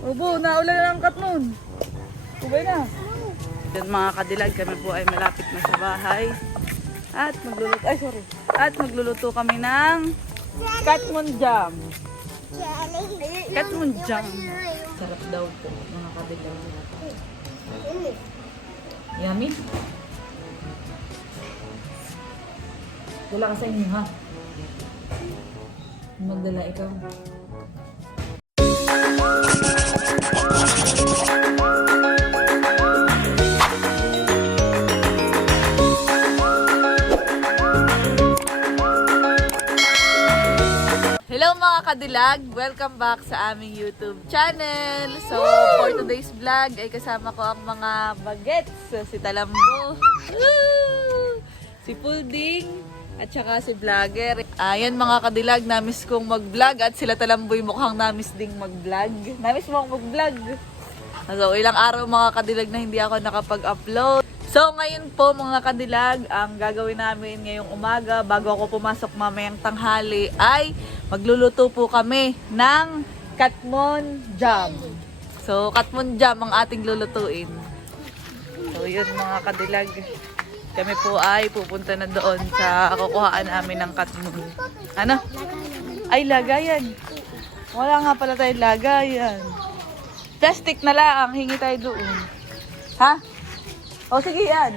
Ubo, naulan na ang katnon. Ubay na. Yan mga kadilag, kami po ay malapit na sa bahay. At magluluto, ay sorry. At magluluto kami ng katmon jam. Katmon jam. Sarap daw po mga kadilag. Yummy. Wala ka sa inyo ha. Magdala ikaw. Hello mga kadilag! Welcome back sa aming YouTube channel! So, for today's vlog ay kasama ko ang mga bagets. Si Talambo, si Pulding, at saka si Vlogger. Ayan mga kadilag, namis kong mag-vlog at sila Talamboy mukhang namis ding mag-vlog. Namis mo akong mag-vlog. So, ilang araw mga kadilag na hindi ako nakapag-upload. So, ngayon po mga kadilag, ang gagawin namin ngayong umaga bago ako pumasok mamayang tanghali ay magluluto po kami ng katmon jam. So, katmon jam ang ating lulutuin. So, yun mga kadilag. Kami po ay pupunta na doon sa kukuhaan namin ng katmon. Ano? Ay, lagayan. Wala nga pala tayong lagayan. Plastic na lang, hingi tayo doon. Ha? O sige yan.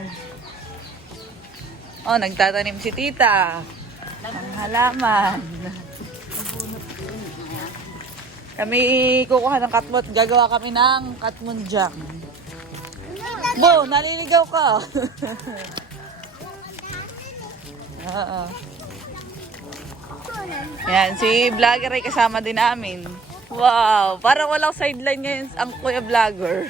O, nagtatanim si tita. Ang halaman. Kami kukuha ng katmot. Gagawa kami ng katmon. Bo, naliligaw ka. Oo. Yan, si vlogger ay kasama din namin. Wow, parang walang sideline ngayon ang kuya vlogger.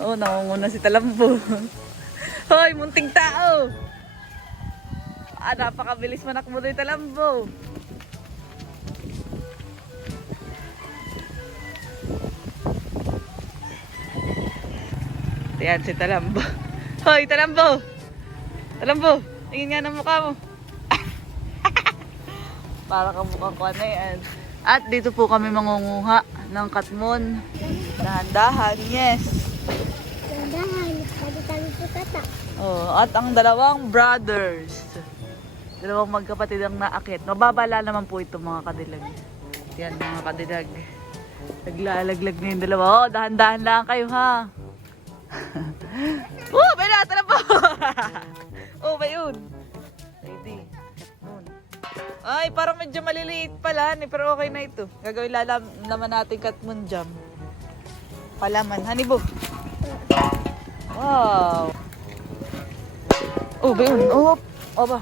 Oh, nangunguna si Talambo. Hoy, munting tao! Ah, napakabilis manakbo ni Talambo. Yan si Talambo. Hoy, Talambo! Talambo, tingin nga ng mukha mo. Para ka mukhang ko ano yan. At dito po kami mangunguha ng katmon. Dahan-dahan, yes. Tata. Oh, at ang dalawang brothers. Dalawang magkapatid ang naakit. Mababala naman po ito mga kadilag. Yan mga kadilag. Naglalaglag na yung dalawa. Oh, dahan-dahan lang kayo ha. oh, may nata na po. oh, may yun. Ready. Ay, parang medyo maliliit pala. ni, Pero okay na ito. Gagawin lalam naman natin katmon jam. Palaman. Hanibo. Wow. Oh, yun? Oh, oh ba?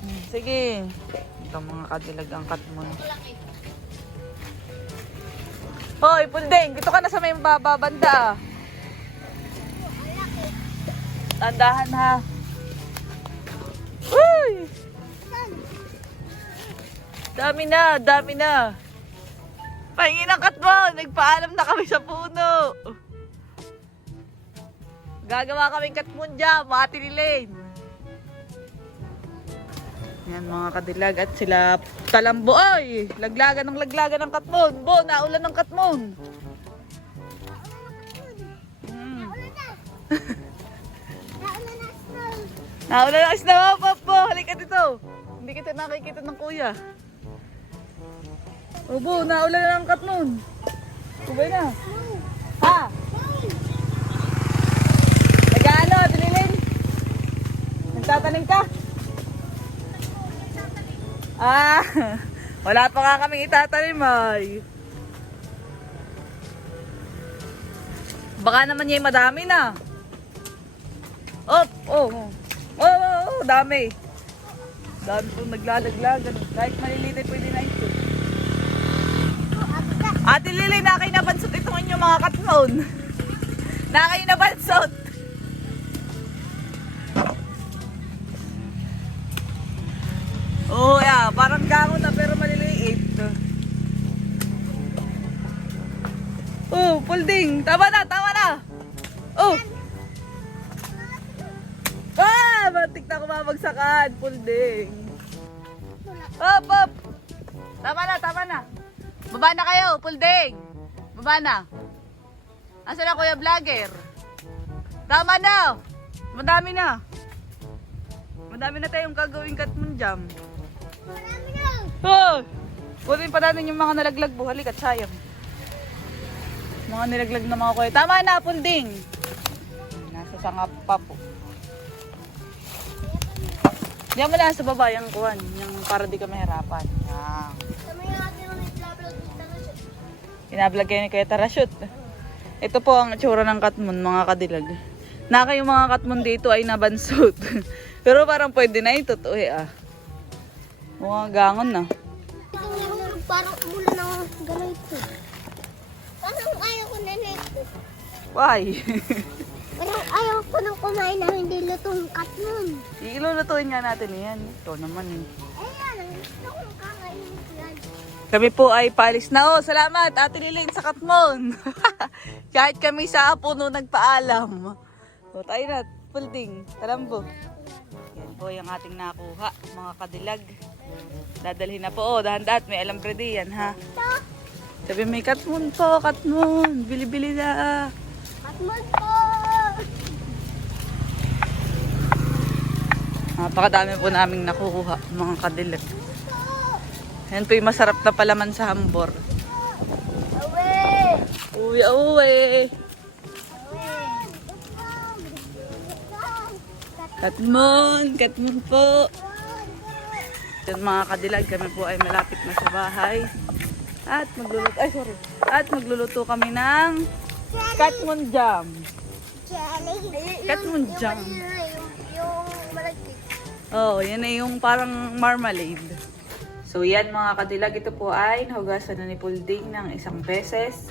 Hmm, Sige. Ito mga kadilag ang katmon. Hoy, Pulding, dito ka na sa may bababanda. Tandahan ha. Uy! Dami na, dami na. Pahingin ang katmon, nagpaalam na kami sa puno. Gagawa kaming katmon dyan, mga tinilain. Yan mga kadilag at sila talambo. Ay, laglagan ng laglagan ng katmon. Bo, naulan ng katmon. Mm. Nauna na snow. Naulan ng isda mo, Popo. Halika dito. Hindi kita nakikita ng kuya. Ubo, naulan na ng katmon. Ubay na. Ha? Nagtatanim ka? Ah, wala pa nga kaming itatanim ay. Baka naman yung madami na. Oh, oh, oh. Oh, oh, oh, dami. Dami pong naglalaglagan. Kahit maliliit ay pwede na ito. Ate Lily, nakay na bansot itong inyong mga katmon. nakay na Pulding. Tama na, tama na. Oh. Ah! muntik na kumabagsakan. Pulding. Up, up! Tama na, tama na. Baba na kayo, pulding. Baba na. Asa na kuya vlogger? Tama na. Madami na. Madami na tayong gagawin katmon jam. Marami na. Oh! Kunin pa natin yung mga nalaglag po. Halika, sayang. Mga nilaglag na mga kuya. Tama na, pulding. Nasa sangap pa po. Diyan mo lang sa baba yung kuwan. Yung para di ka mahirapan. Yan. Tama yung ating mga itlablo dito na siya. Inablog kayo ni Kuya Tarashoot. Ito po ang itsura ng katmon, mga kadilag. Naka yung mga katmon dito ay nabansot. Pero parang pwede na ito. To, eh, ah. Mukhang gangon na. Parang, parang mula na gano'n ito. Parang ayaw ko na nito. Why? Parang ayaw ko nang kumain na hindi lutong kat nun. Ilulutuin nga natin yan. Ito naman eh. Ayan, ang gusto kong kakainin yan. Kami po ay paalis na. Oh, salamat Ate Lilin sa Katmon. Kahit kami sa puno nagpaalam. O, tayo na. Pulding. Talambo. Yan po yung ating nakuha. Mga kadilag. Dadalhin na po. Oh, dahan-dahat. May alambre di yan ha. Ito, Sabi may Katmon po. Katmon. Bili-bili na. katmon po. Napakadami po naming nakukuha. Mga kadilag. Yan po yung masarap na palaman sa hambor. Uwi, uwi. Katmon, katmon po. Yan mga kadilag, kami po ay malapit na sa bahay. At magluluto, ay sorry. At magluluto kami ng katmon jam. Katmon jam. Oh, yan na yung parang marmalade. So yan mga kadilag, ito po ay nahugasan na ni Pulding ng isang beses.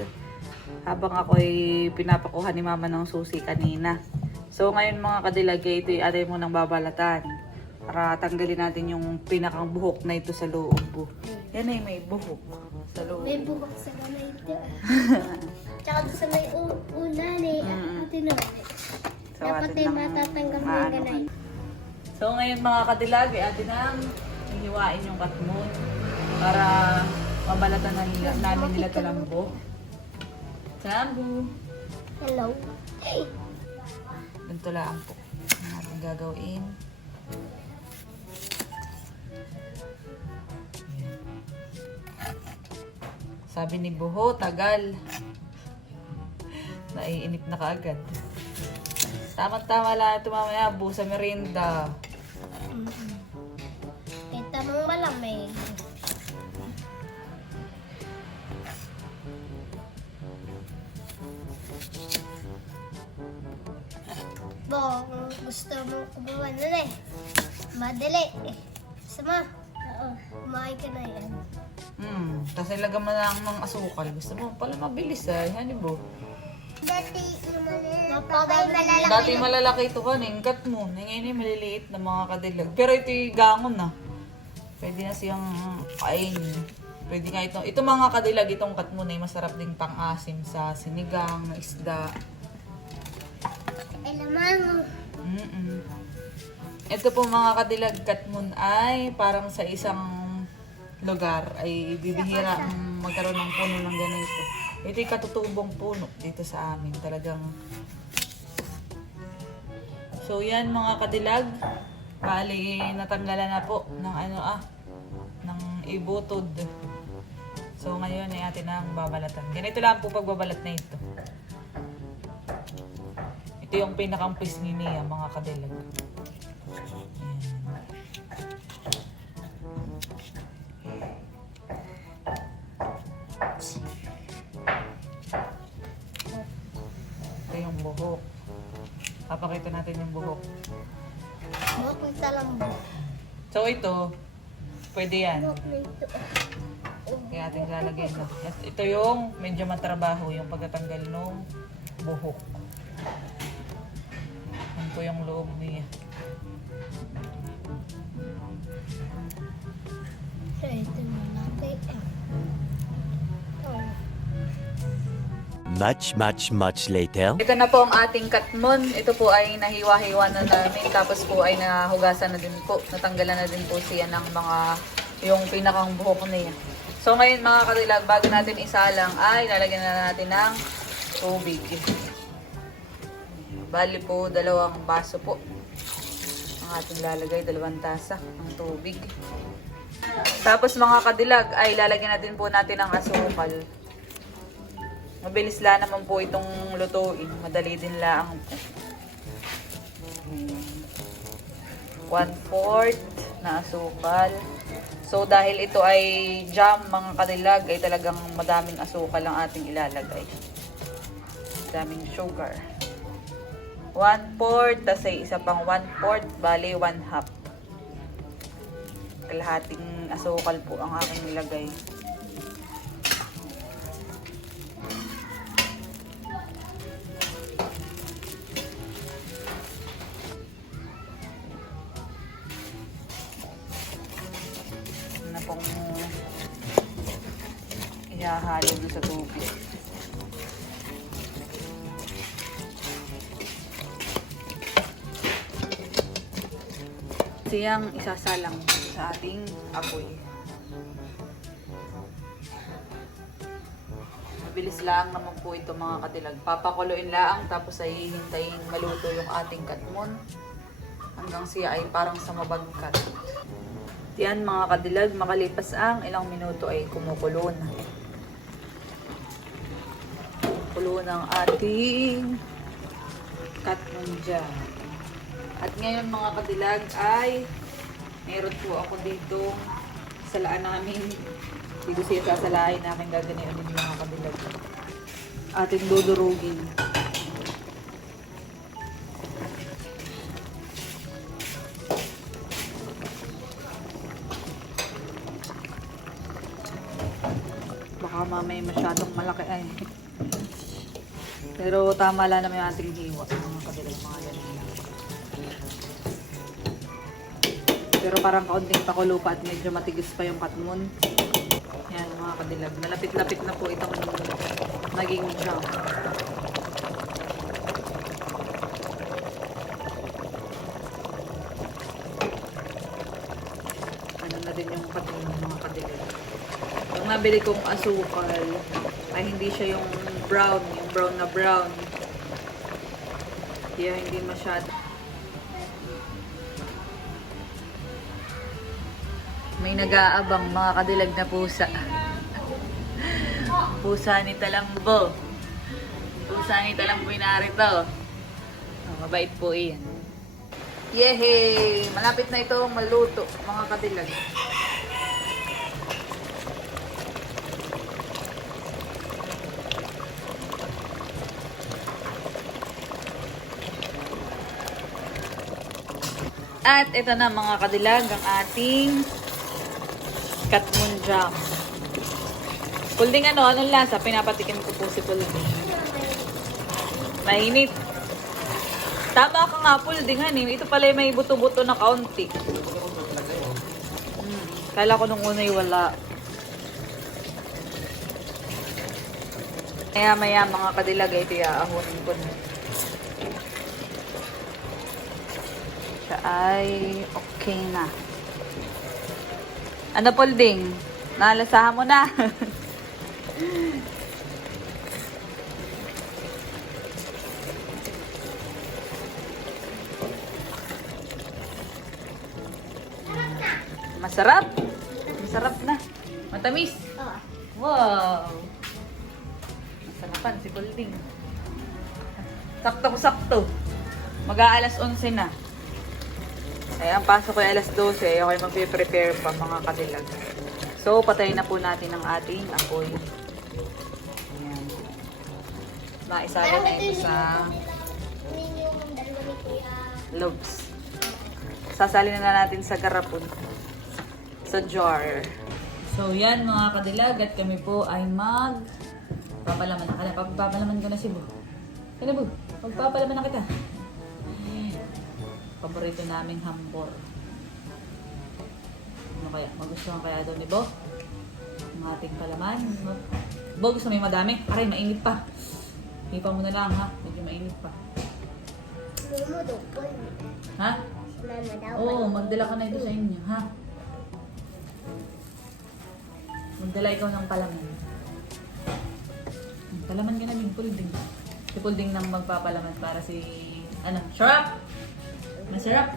Habang ako ay pinapakuha ni mama ng susi kanina. So ngayon mga kadilag, eh, ito yung atin mo ng babalatan. Para tanggalin natin yung pinakang buhok na ito sa loob. Yan ay may buhok sa loob. May bukok sa ganay ito. Tsaka doon sa may unan eh. Mm. Ate no. So, Dapat ay ng maano yung ganay. So ngayon mga kadilag, eh, atin ang hihiwain yung katmon para mabalatan na nila, namin nila talambo. Talambo. Hello. Ganito lang po. Ang ating gagawin. Sabi ni Buho, tagal. Naiinip na kaagad. Tama-tama lang ito mamaya, bu sa merienda. Kita mo malamig. Bo, kung gusto mo kumuha na eh. Madali eh. Mo? Oo. Kumain ka na yan. Hmm, tapos ilagay mo lang ng asukal. Gusto mo pala mabilis eh, hani bu. Dati yung malalaki. Dati malalaki ito kanin, cut mo. Ngayon yung maliliit na mga kadilag. Pero ito yung gangon na. Pwede na siyang kainin. Pwede nga ito. Ito mga kadilag, itong cut mo na yung masarap ding pang-asim sa sinigang, na isda. Ay lamang. Mm-mm. Ito po mga kadilag moon ay parang sa isang lugar ay bibihira ang magkaroon ng puno ng ganito. Ito yung katutubong puno dito sa amin. Talagang So yan mga kadilag. Bali natanggalan na po ng ano ah ng ibutod. So ngayon ay atin ang babalatan. Ganito lang po pagbabalat na ito. Ito yung pinakang pisngi niya, mga kadilag. Papakita natin yung buhok. Buhok ng talambo. So ito, pwede yan. Buhok na ito. Kaya ating lalagay na. At ito yung medyo matrabaho, yung pagtatanggal ng buhok. Yan po yung loob niya. So, ito yung malaki. Oh. Much, much, much later. Ito na po ang ating katmon. Ito po ay nahiwa-hiwa na namin. Tapos po ay nahugasan na din po. Natanggalan na din po siya ng mga yung pinakang buhok niya. So ngayon mga kadilag, bago natin isalang ay lalagyan na natin ng tubig. Bali po, dalawang baso po. Ang ating lalagay, dalawang tasa ng tubig. Tapos mga kadilag ay lalagyan natin po natin ng asukal. Mabilis lang naman po itong lutuin. Madali din. Ayan. One fourth na asukal. So dahil ito ay jam mga kadilag ay talagang madaming asukal ang ating ilalagay. Daming sugar. One fourth, tas ay isa pang one fourth, bali one half. Kalahating asukal po ang aking nilagay. Siyang isasalang sa ating apoy. Mabilis lang naman po ito mga katilag. Papakuluin lang tapos ay hintayin maluto yung ating katmon hanggang siya ay parang sa mabagkat. Yan mga kadilag, makalipas ang ilang minuto ay kumukulo na. Kumukulo ng ating katmon dyan. At ngayon mga kadilag ay meron po ako dito salaan namin. Dito siya sasalain namin gaganayin din mga kadilag. Ating dudurugin. Baka mamay masyadong malaki ay. Pero tama lang naman yung ating hiwa. Pero parang kaunting pakulo pa at medyo matigas pa yung katmon. Yan mga kadilag. Malapit-lapit na po itong naging jam. Ano na din yung katmon ng mga kadilag. Yung nabili kong asukal ay hindi siya yung brown, yung brown na brown. Kaya hindi masyado. May nag-aabang mga kadilag na pusa. pusa ni Talangbo. Pusa ni Talangbo narito. Oh, mabait po iyan. Yehey! Malapit na itong maluto, mga kadilag. At ito na mga kadilag, ang ating katmon jam. Pulding ano, anong lasa? Pinapatikim ko po si Pulding. Mainit. Tama ka nga, Pulding, hanin. Ito pala may buto-buto na kaunti. Hmm. Kala ko nung una'y wala. Maya maya mga kadilag, ito iaahunin ko na. Siya ay okay na. Ano, Pulding? Nalasahan mo na. Masarap. Masarap na. Matamis. Wow. Masarapan si Pulding. Sakto ko sakto. Mag-aalas 11 na. Ay, ang pasok ko ay alas 12. Ako ay magpe-prepare pa mga kadilag. So, patayin na po natin ang ating apoy. Ayan. Naisala na ito sa loaves. Sasali na natin sa garapon. Sa jar. So, yan mga kadilag. At kami po ay mag... Papalaman na. Kala, papalaman ko na si Bu. Kaya Bu, pagpapalaman na kita. Paborito naming hambor. Ano kaya? Magustuhan kaya daw ni Bo? Ang ating palaman. Bo, gusto yung madami? Aray, mainit pa. Hipa mo na lang ha. Medyo mainit pa. Mama daw po. Ha? Mama daw Oo, magdala ka na ito sa inyo, ha? Magdala ikaw ng palaman. Palaman ka na din, pulding. Si pulding nang magpapalaman para si... Ano? Sarap! Masarap!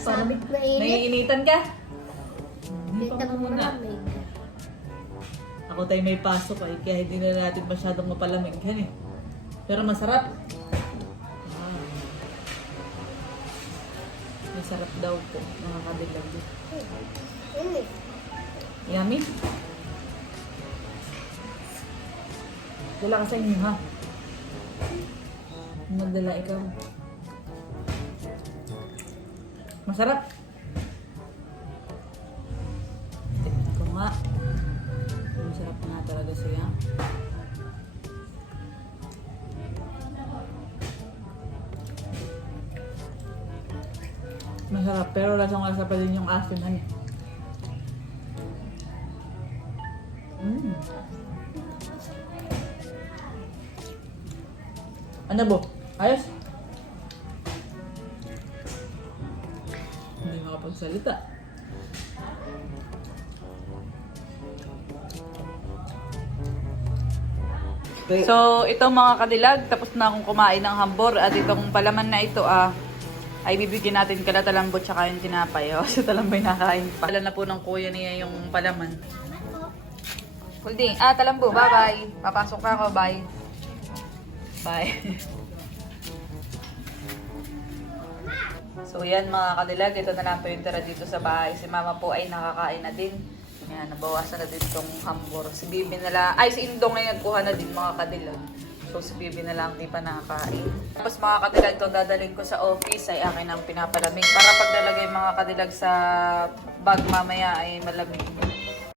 Sabit mainit. Naiinitan ka? Hindi pa mo muna. malamig. Ako tayo may pasok ay kaya hindi na natin masyadong mapalamig yan eh. Pero masarap. Ah. Masarap daw po, mga kadilag. Init. Yummy. Dala ka sa inyo ha. Magdala ikaw. Masarap. Tignan ko nga. Masarap na talaga siya. Masarap, pero lasang lasa pa din yung asin. Ano? Mm. Ano bo? Ayos? Hindi makapagsalita. So, ito mga kadilag, tapos na akong kumain ng hambor at itong palaman na ito ah, ay bibigyan natin kala talambot tsaka yung tinapay. Oh, si talambay nakain pa. Pala na po ng kuya niya yung palaman. Holding. Ah, talambo. Bye-bye. Papasok na ako. Bye. Bye. so, yan mga kadilag. Ito na lang po yung tira dito sa bahay. Si mama po ay nakakain na din. Yan, nabawasan na din tong hambor. Si Bibi na lang. Ay, si Indong ngayon nagkuha na din mga kadilag. So, si Bibi na lang di pa nakakain. Tapos mga kadilag, ito dadalhin ko sa office ay akin ang pinapalamig. Para paglalagay mga kadilag sa bag mamaya ay malamig.